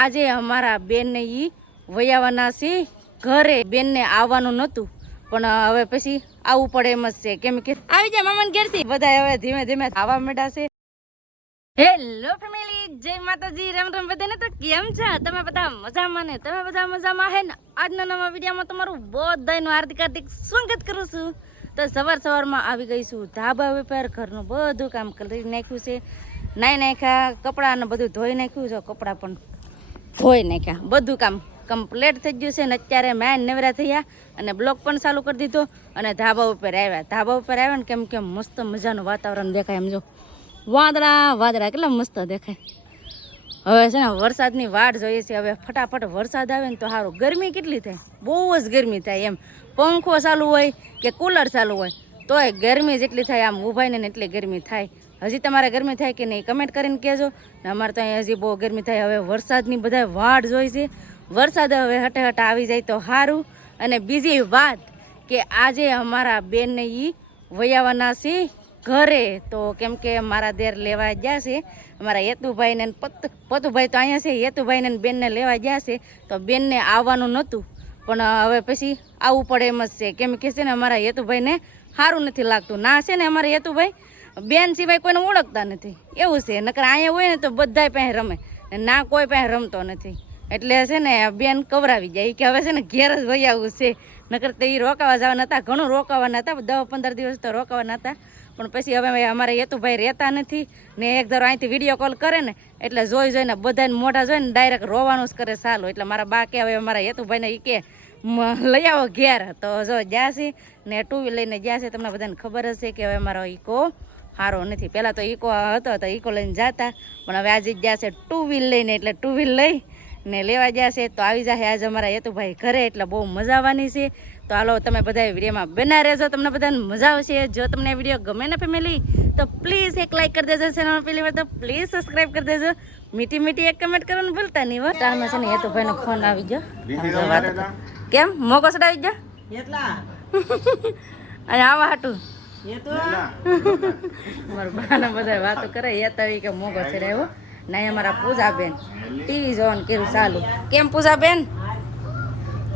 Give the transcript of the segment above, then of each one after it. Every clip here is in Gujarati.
આજે અમારા બેન ને ઈ વયાવાના છે ઘરે. બેન ને આવવાનું નતું પણ હવે પછી આવવું પડે એમ જ છે. કેમ કે આવી જાય મામાને ઘેરથી બધા હવે ધીમે ધીમે આવવા માંડ્યા છે. હેલો ફેમિલી, જય માતાજી, રામ રામ બધાને. તો કેમ છે તમે બધા? મજામાં ને? તમે બધા મજામાં હે ને? આજના નવા વિડીયોમાં તમારું બધાનું હાર્દિક હાર્દિક સ્વાગત કરું છું. તો સવારમાં આવી ગઈ છું ધાબા ઉપર. ઘરનું બધું કામ કરી નાખ્યું છે, નાઈ નાખ્યા, કપડાં ને બધું ધોઈ નાખ્યું છે. કપડાં પણ ધોઈ નાખ્યા, બધું કામ કમ્પ્લીટ થઈ ગયું છે. ને અત્યારે મેં નવરા થયા અને બ્લોગ પણ ચાલુ કરી દીધો અને ધાબા ઉપર આવ્યા. ધાબા ઉપર આવ્યા ને કેમ કે મસ્ત મજાનું વાતાવરણ દેખાય. એમ જો વાદળા વાદળા કેટલા મસ્ત દેખાય. હવે છે ને વરસાદની વાટ જોઈએ છે. હવે ફટાફટ વરસાદ આવે ને તો સારું. ગરમી કેટલી થાય, બહુ જ ગરમી થાય. એમ પંખો ચાલુ હોય કે કુલર ચાલુ હોય તોય ગરમી જેટલી થાય, આમ ઊભાઈને ને એટલી ગરમી થાય. હજી તમારે ગરમી થાય કે નહીં કમેન્ટ કરીને કહેજો. ને અમારે તો અહીં હજી બહુ ગરમી થાય. હવે વરસાદની બધા વાટ જોઈ છે. વરસાદ હવે હટે હટે આવી જાય તો સારું. અને બીજી વાત કે આજે અમારા બેનને ઈ વયાવાના છે ઘરે. તો કેમ કે મારા દેર લેવા ગયા છે. અમારા હેતુભાઈ ને પતુભાઈ તો અહીંયા છે. હેતુભાઈ ને બેનને લેવા ગયા છે. તો બેનને આવવાનું નહોતું પણ હવે પછી આવવું પડે એમ જ છે. કેમ કે છે ને અમારા હેતુભાઈને સારું નથી લાગતું. ના છે ને અમારા હેતુભાઈ બેન સિવાય કોઈને ઓળખતા નથી, એવું છે. નકર અહીંયા હોય ને તો બધાય પાસે રમે, ના કોઈ પાસે રમતો નથી. એટલે છે ને બેન કવરાવી જાય કે હવે છે ને ઘેર જ વહી આવવું છે. નકર તો એ રોકાવા જવાના હતા, ઘણું રોકાવાના હતા, 10-15 દિવસ તો રોકાવાના હતા. પણ પછી હવે અમારે હેતુભાઈ રહેતા નથી ને એક ધારો અહીંથી વિડીયો કોલ કરે ને એટલે જોઈને બધાને મોઢા જોઈને ડાયરેક્ટ રોવાનું જ કરે ચાલુ. એટલે મારા બા કે હવે અમારા હેતુભાઈને એ કે લઈ આવો ઘેર. તો જો જ્યાંસી ને 2 વ્હીલ લઈને જ્યાંસી. તમને બધાને ખબર જ છે કે હવે અમારો ઈકો સારો નથી. પહેલાં તો ઈકો હતો તો ઈકો લઈને જતા, પણ હવે આજે ગયા છે 2 વ્હીલ લઈને. એટલે 2 વ્હીલ લઈ ને લેવા ગયા છે. તો આવી જશે આજે અમારા હેતુભાઈ ઘરે. એટલે બહુ મજા આવવાની છે. તો હાલો તમે બધા વિડીયોમાં બના રહેજો, તમને બધાને મજા આવશે. જો તમને વિડીયો ગમે ને ફેમિલી તો પ્લીઝ એક લાઈક કરી દેજો. ચેનલ પહેલી વાર તો પ્લીઝ સબસ્ક્રાઈબ કરી દેજો. મીઠી મીઠી એક કમેન્ટ કરવાનું ભૂલતા નહીં. ટાણમાં છે ને હેતુભાઈનો ફોન આવી ગયો. કેમ મોકો ચડાવી ગયો અને આવા હાટું મારા બાના બધા વાતો કરે. હેતા કે મોકો ચડાવ્યો ના. અમારા પૂજા બેન ટીવી જોવાનું કર્યું ચાલુ. કેમ પૂજા બેન?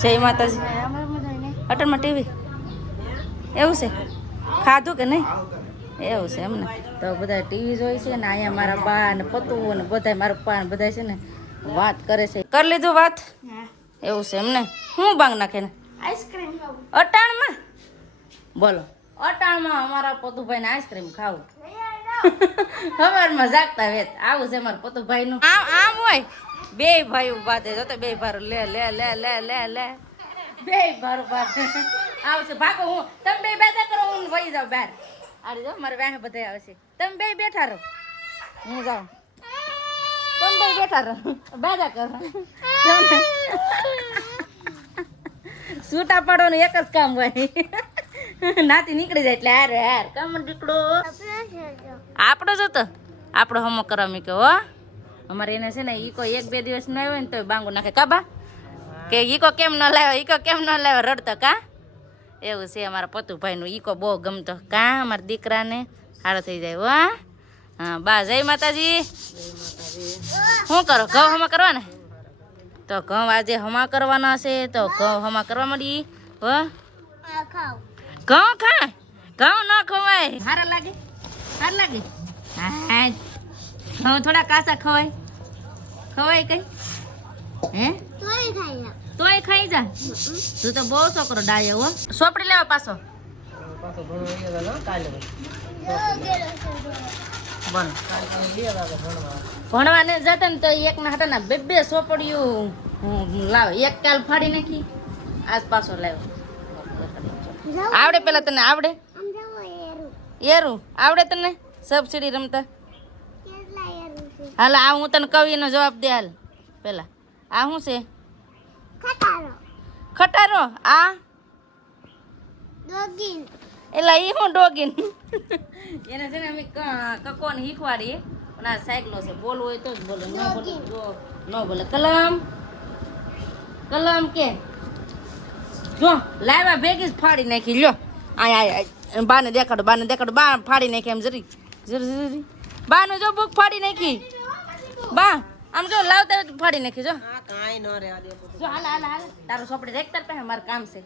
જય માતાજી. અટલમાં ટીવી એવું છે? ખાધું કે નહીં? એવું છે એમને. તો બધા ટીવી જોઈ છે ને અહીંયા મારા બા ને પતુ ને બધા મારા પપ્પા ને બધા છે ને વાત કરે છે. કરી લીધું વાત? એવું છે એમને. શું બાંગ નાખે ને આઈસ્ક્રીમ ખાવું અટાણમાં? બોલો અટાણમાં અમારા પતુભાઈ ને આઈસ્ક્રીમ ખાવું? સવારમાં જાગતા વેત આવું છે અમારા પતુભાઈ નું. આમ હોય બે ભાઈ ઉભા થાય. જોતો બે ભારો લે લે લે લે લે લે બે ભારો આવશે. ભાગો હું તમે બે બેઠા કરો, હું વહી જાઉં બહાર. આડી જાઓ મારે વાહ બધા આવશે. તમે બે બેઠા રહો, હું જાઉં. તમે બે બેઠા રહો, બાજા કરો. છૂટા પાડવાનું એક જ કામ હોય. નાતી નીકળી જાય એટલે હારે હાર કામ દીકડો આપણો જ હતો. આપણો હમો કરવા મૂક્યો હો. અમારે એને છે ને ઈકો 1-2 દિવસ ન આવ્યો ને તો બાંગુ નાખે. કાબા કે ઈકો કેમ ન લાવ્યો, ઈકો કેમ ન લાવ્યો રડતો. કા એવું છે અમારા પતુભાઈનું. ઈકો બહુ ગમતો. કા અમારા દીકરાને સારો થઈ જાય હો. હા બા જય માતાજી. શું કરો? ઘઉં હમા કરવા ને? તો ઘઉં આજે હમા કરવાના છે. તો ઘઉં હમા કરવા મળી હો. ઘઉં ખા, ઘઉં ન ખવાય. સારા લાગે? સારા લાગે? હા ઘઉં થોડા કાસા ખવાય? ખવાય કઈ? હે તોય ખાઈ જા. તું તો બહુ છોકરો ડાયો હો. સોપડી લેવા પાછો ભણવા ને જતા ને તો એક ના હતા ને 2 સોપડીયું લાવે. એક કાલ ફાડી નાખી, આજ પાછો લાવ્યો. આવડે પેલા તને? આવડે એરું? આવડે તને સબસીડી રમતા? હાલ આ હું તને કવિનો જવાબ દે. હાલ પેલા આ શું છે? ખટારો. આ ડોગીન. એટલે એ હું ડોગીન? એને છે ને અમે કકોને શીખવાડીએ પણ આ સાયકલો છે. બોલવું હોય તો જ બોલે, ન બોલે ન બોલે. કલમ કલમ કે જો લાવ્યા ભેગી જ ફાડી નાખી. લ્યો અહીંયા બાને દેખાડો, બાને દેખાડો. બા ફાડી નાખી એમ જરી જરી જરી. બાનું જો બુક ફાડી નાખી. બા આમ કેવું લાવતા ફાડી નાખી જો કાંઈ ન રહેવા દે જો હાલ હાલ હાલ તારું સોપડી રેખતા પહે મારું કામ છે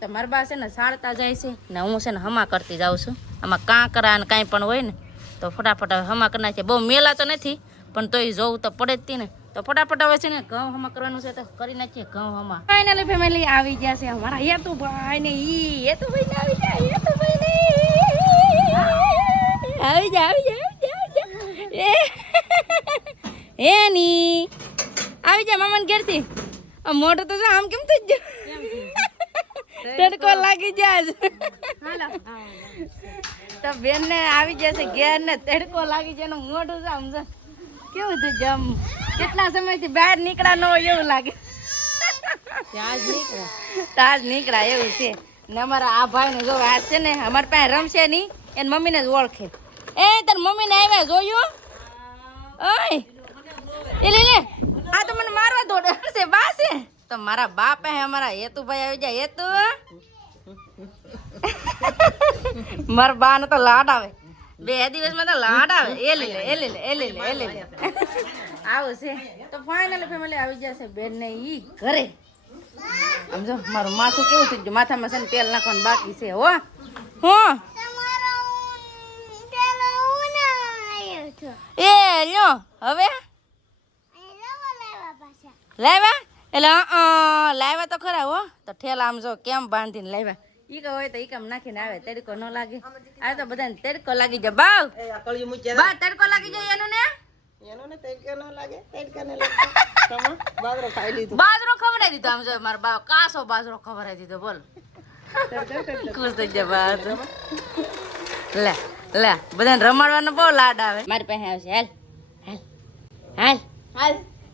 તો મારા બા છે ને સાળતા જાય છે ને હું છે ને હમા કરતી જાઉં છું આમાં કાંકરા ને કાંઈ પણ હોય ને તો ફટાફટ હમા કરી નાખીએ બહુ મેલા તો નથી પણ તોય જોવું તો પડે જ તી ને તો ફટાફટ હવે છે ને ઘઉં હમા કરવાનું છે તો કરી નાખીએ ઘઉં હમા ફાઇનલી ફેમિલી આવી ગયા છે અમારા હેતુભાઈ ને હેતુભાઈ ને આવી જાય હેતુભાઈ ને આવી જા એની આવી જા મામાને ઘેરથી મોટો તો આમ કેમ થઈ ગયો તડકો લાગી જાય તો બેન ને આવી જશે ઘેર ને તડકો લાગી જાય એનું મોઢું છે આમ કેવું છે જમ કેટલા સમયથી બહાર નીકળ્યા ન હોય એવું લાગે તાજ નીકળ્યા એવું છે ને અમારા આ ભાઈ ને જો આ છે ને અમારી પાસે રમશે નહીં એની મમ્મીને જ ઓળખે એ તાર મમ્મીને આવ્યા જોયું ઓય એ લે આ તો મને મારવા દોડે છે બા છે તો મારા બાપ હે અમારા હેતુભાઈ આવી જાય હેતુ મારા બા ને તો લાડ આવે 2 દિવસમાં તો લાડ આવે એ લે આવું છે તો ફાઇનલી ફેમિલી આવી જશે બેન ને ઈ ઘરે સમજો મારું માથું કેવું થઈ ગયું માથામાં છે ને તેલ નાખવાનું બાકી છે હો એ લ્યો હવે લાવ્યા એટલે લાવ્યા તો ખરા હો તો ઠેલા આમ જો કેમ બાંધીને લાવ્યા ઈ કે હોય તો ઈ કામ નાખીને આવે તડકો ન લાગે આ તો બધાને તડકો લાગી જાય બાવ બા તડકો લાગી જાય એનું ને તડકો ન લાગે બાજરો ખાઈ લીધો બાજરો ખવડાવી દીધો આમ જો મારા બા કાસો બાજરો ખવડાવી દીધો બોલ ખુશ થઈ જાય બાજરો લે બધાને રમાડવાનો બહુ લાડ આવે મારી પાસે આવશે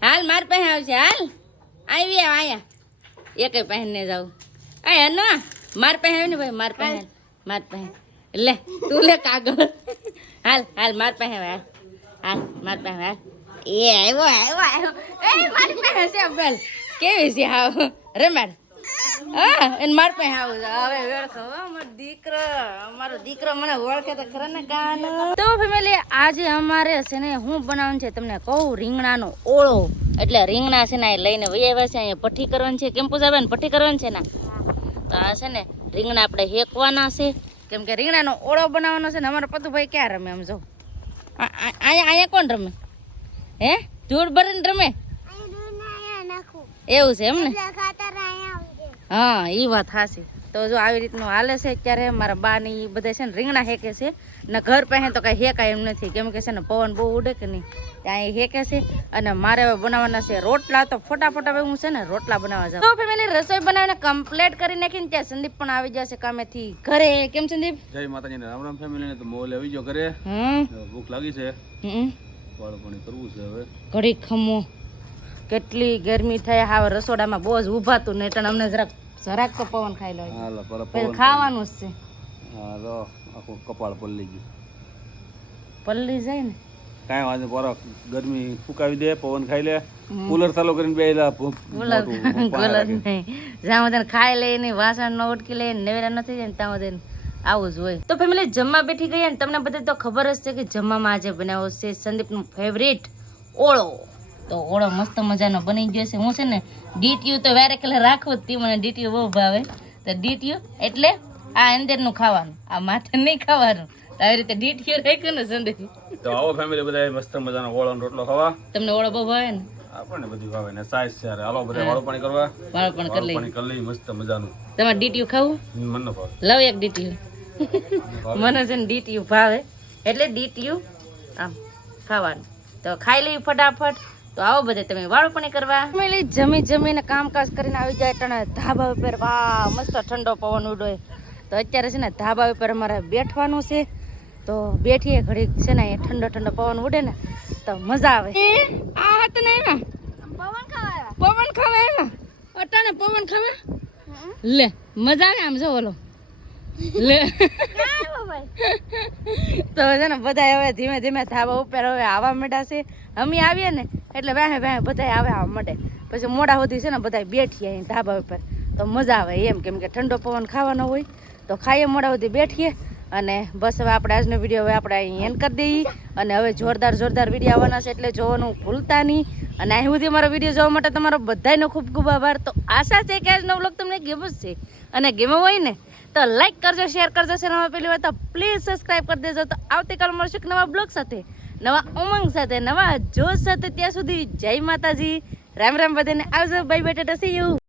હાલ મારી પાસે આવશે હાલ આવી આયા એકે પહેરને જાવ આ ના માર પાસે આવે ને ભાઈ માર પાસે લે તું લે કાગળ હાલ માર પાસે આવે હાલ માર પાસે હાલ એ આવ્યો એ મારી પાસે છે બેલ કેવી છે હાવ રમાડ હા એને માર પાસે આવું હવે વેળખો અમારો દીકરો મને ઓળખે તો ખરા ને કાન તો ફેમિલી આજે અમારે છે ને હું બનાવવાનું છે તમને કહું રીંગણાનો ઓળો એટલે રીંગણા છે ને લઈને વૈયા છે અહીંયા ભઠ્ઠી કરવાની છે કેમ પૂછાવે ભઠ્ઠી કરવાની છે ને તો આ છે ને રીંગણા આપણે હેકવાના છે કેમ કે રીંગણાનો ઓળો બનાવવાનો છે ને અમારા પતુભાઈ ક્યાં રમે આમ જો અહીંયા કોણ રમે હે ધૂળ ભરીને રમે એવું છે એમ ને હા એ વાત હાસી તો જો આવી રીતનું હાલે છે અત્યારે મારા બા ને એ બધા છે ને રીંગણા હેકે છે ને ઘર પાસે તો કઈ હેકાય એમ નથી કેમ કે છે ને પવન બહુ ઉડે કે નહીં ત્યાં હેકે છે અને મારે હવે બનાવવાના છે રોટલા તો ફટાફટ હવે હું છે ને રોટલા બનાવવા જાઉં તો ફેમિલી રસોઈ બનાવીને કમ્પ્લીટ કરી નાખીને ત્યાં સંદીપ પણ આવી જશે કામેથી ઘરે કેમ સંદીપ જય માતાજી રામ રામ ફેમિલી ને તો મોલ આવી ગયો ઘરે ભૂખ લાગી છે વાળું પાણી કરવું છે હવે ઘડી ખમો કેટલી ગરમી થાય હાવ રસોડામાં બહુ જ ઊભાતું ને એટલે અમને જરાક તો પવન ખાઈ લો ખાવાનું જ છે હા તો આખું કપાળ પલ્લી ગયું પલ્લી જાય ને કાંઈ વાંધો પર ગરમી ફૂકાવી દે પવન ખાઈ લે કુલર ચાલુ કરીને બેલા કુલર નહીં જ્યાં બધા ખાઈ લે ને વાસણ ન ઉટકી લે નવેરા નથી જાય ને ત્યાં બધા આવું જ હોય તો ફેમિલી જમવા બેઠી ગયા ને તમને બધે તો ખબર જ છે કે જમવામાં આજે બનાવ્યો છે સંદીપનું ફેવરેટ ઓળો તો ઓળો મસ્ત મજાનો બની ગયો છે હું છે ને ડીટીયુ તો વેરે કલર રાખવું જ તી મને ડીટીયુ બહુ ભાવે તો ડીટીયુ એટલે આ અંદરનું ખાવાનું આ માથે નહીં ખાવાનું તો આવી રીતે ડીટીયુ રાખ્યું ને સંદીપ તો આવો ફેમિલી બધા મસ્ત મજાનો ઓળો રોટલો ખાવા તમને ઓળો બહુ ભાવે ને આપણને બધું ભાવે ને સાઈઝ છે હાલો બધા વાળું પાણી કરવા વાળું પાણી કરી લઈ મસ્ત મજાનું તમારે ડીટીયુ ખાવું મને ન ભાવે લવ એક ડીટીયુ મને છે ને ડીટીયુ ભાવે એટલે ડીટીયુ આમ ખાવાનું તો ખાઈ લઈ ફટાફટ તો આવો બધે તમે વાળું પણ કરવા જમીને કામકાજ કરીને આવી જાય એટલે ધાબા ઉપર વાહ મસ્ત ઠંડો પવન ઉડે તો અત્યારે છે ને ધાબા ઉપર અમારે બેઠવાનું છે તો બેઠીએ ઘડી છે ને ઠંડો પવન ઉડે ને તો મજા આવે આ હાથ ને એમાં પવન ખાવા એમાં અટાણે પવન ખાવા લે મજા આવે આમ જો ઓલો લે તો છે ને બધા હવે ધીમે ધીમે ધાબા ઉપર હવે આવવા માંડ્યા છે અમે આવીએ ને એટલે વાહે બધા આવે આવવા માંડે પછી મોડા સુધી છે ને બધા બેઠીએ અહીં ધાબા ઉપર તો મજા આવે એમ કેમ કે ઠંડો પવન ખાવાનો હોય તો ખાઈએ મોડા સુધી બેઠીએ અને બસ હવે આપણે આજનો વિડીયો હવે આપણે અહીં એન્ડ કરી દઈએ અને હવે જોરદાર વિડીયો આવવાના છે એટલે જોવાનું ભૂલતા નહીં. અને અહીં સુધી અમારો વિડીયો જોવા માટે તમારો બધાનો ખૂબ ખૂબ આભાર. તો આશા છે કે આજનો વ્લોગ તમને ગમ્યો જ છે અને ગમ્યો હોય ને તો લાઈક કરજો, શેર કરજો. ચેનલમાં પહેલી વાર તો પ્લીઝ સબસ્ક્રાઈબ કરી દેજો. તો આવતીકાલ મળશું એક નવા બ્લોગ સાથે, નવા ઉમંગ સાથે, નવા જોશ સાથે. ત્યાં સુધી જય માતાજી, રામ રામ બધાને. આવજો, bye bye, Tata, C you.